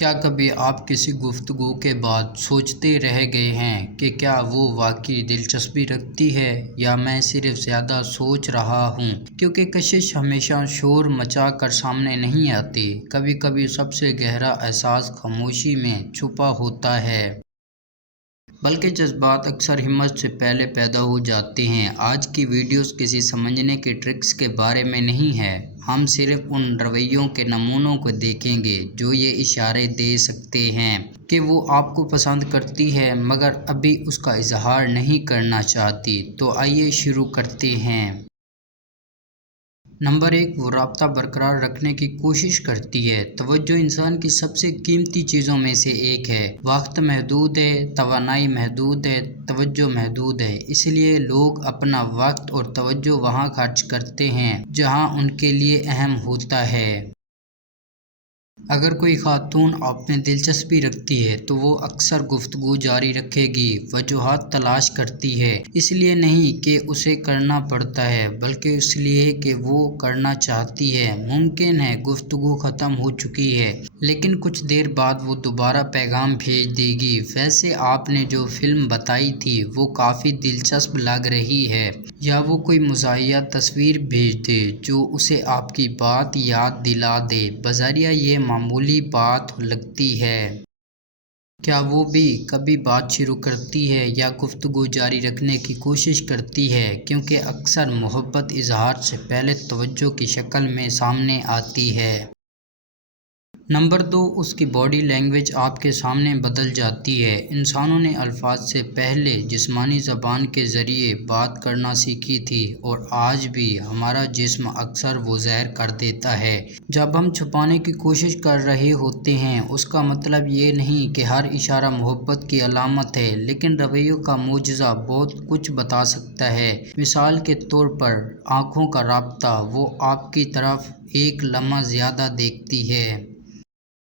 کیا کبھی آپ کسی گفتگو کے بعد سوچتے رہ گئے ہیں کہ کیا وہ واقعی دلچسپی رکھتی ہے یا میں صرف زیادہ سوچ رہا ہوں؟ کیونکہ کشش ہمیشہ شور مچا کر سامنے نہیں آتی، کبھی کبھی سب سے گہرا احساس خاموشی میں چھپا ہوتا ہے، بلکہ جذبات اکثر ہمت سے پہلے پیدا ہو جاتے ہیں۔ آج کی ویڈیوز کسی سمجھنے کے ٹرکس کے بارے میں نہیں ہے، ہم صرف ان رویوں کے نمونوں کو دیکھیں گے جو یہ اشارے دے سکتے ہیں کہ وہ آپ کو پسند کرتی ہے مگر ابھی اس کا اظہار نہیں کرنا چاہتی۔ تو آئیے شروع کرتے ہیں۔ نمبر 1، وہ رابطہ برقرار رکھنے کی کوشش کرتی ہے۔ توجہ انسان کی سب سے قیمتی چیزوں میں سے ایک ہے۔ وقت محدود ہے، توانائی محدود ہے، توجہ محدود ہے، اس لیے لوگ اپنا وقت اور توجہ وہاں خرچ کرتے ہیں جہاں ان کے لیے اہم ہوتا ہے۔ اگر کوئی خاتون آپ میں دلچسپی رکھتی ہے تو وہ اکثر گفتگو جاری رکھے گی، وجوہات تلاش کرتی ہے، اس لیے نہیں کہ اسے کرنا پڑتا ہے بلکہ اس لیے کہ وہ کرنا چاہتی ہے۔ ممکن ہے گفتگو ختم ہو چکی ہے لیکن کچھ دیر بعد وہ دوبارہ پیغام بھیج دے گی، ویسے آپ نے جو فلم بتائی تھی وہ کافی دلچسپ لگ رہی ہے، یا وہ کوئی مزاحیہ تصویر بھیج دے جو اسے آپ کی بات یاد دلا دے۔ بظاہر یہ معمولی بات لگتی ہے۔ کیا وہ بھی کبھی بات شروع کرتی ہے یا گفتگو جاری رکھنے کی کوشش کرتی ہے؟ کیونکہ اکثر محبت اظہار سے پہلے توجہ کی شکل میں سامنے آتی ہے۔ نمبر 2، اس کی باڈی لینگویج آپ کے سامنے بدل جاتی ہے۔ انسانوں نے الفاظ سے پہلے جسمانی زبان کے ذریعے بات کرنا سیکھی تھی اور آج بھی ہمارا جسم اکثر وہ ظاہر کر دیتا ہے جب ہم چھپانے کی کوشش کر رہے ہوتے ہیں۔ اس کا مطلب یہ نہیں کہ ہر اشارہ محبت کی علامت ہے، لیکن رویوں کا معجزہ بہت کچھ بتا سکتا ہے۔ مثال کے طور پر آنکھوں کا رابطہ، وہ آپ کی طرف ایک لمحہ زیادہ دیکھتی ہے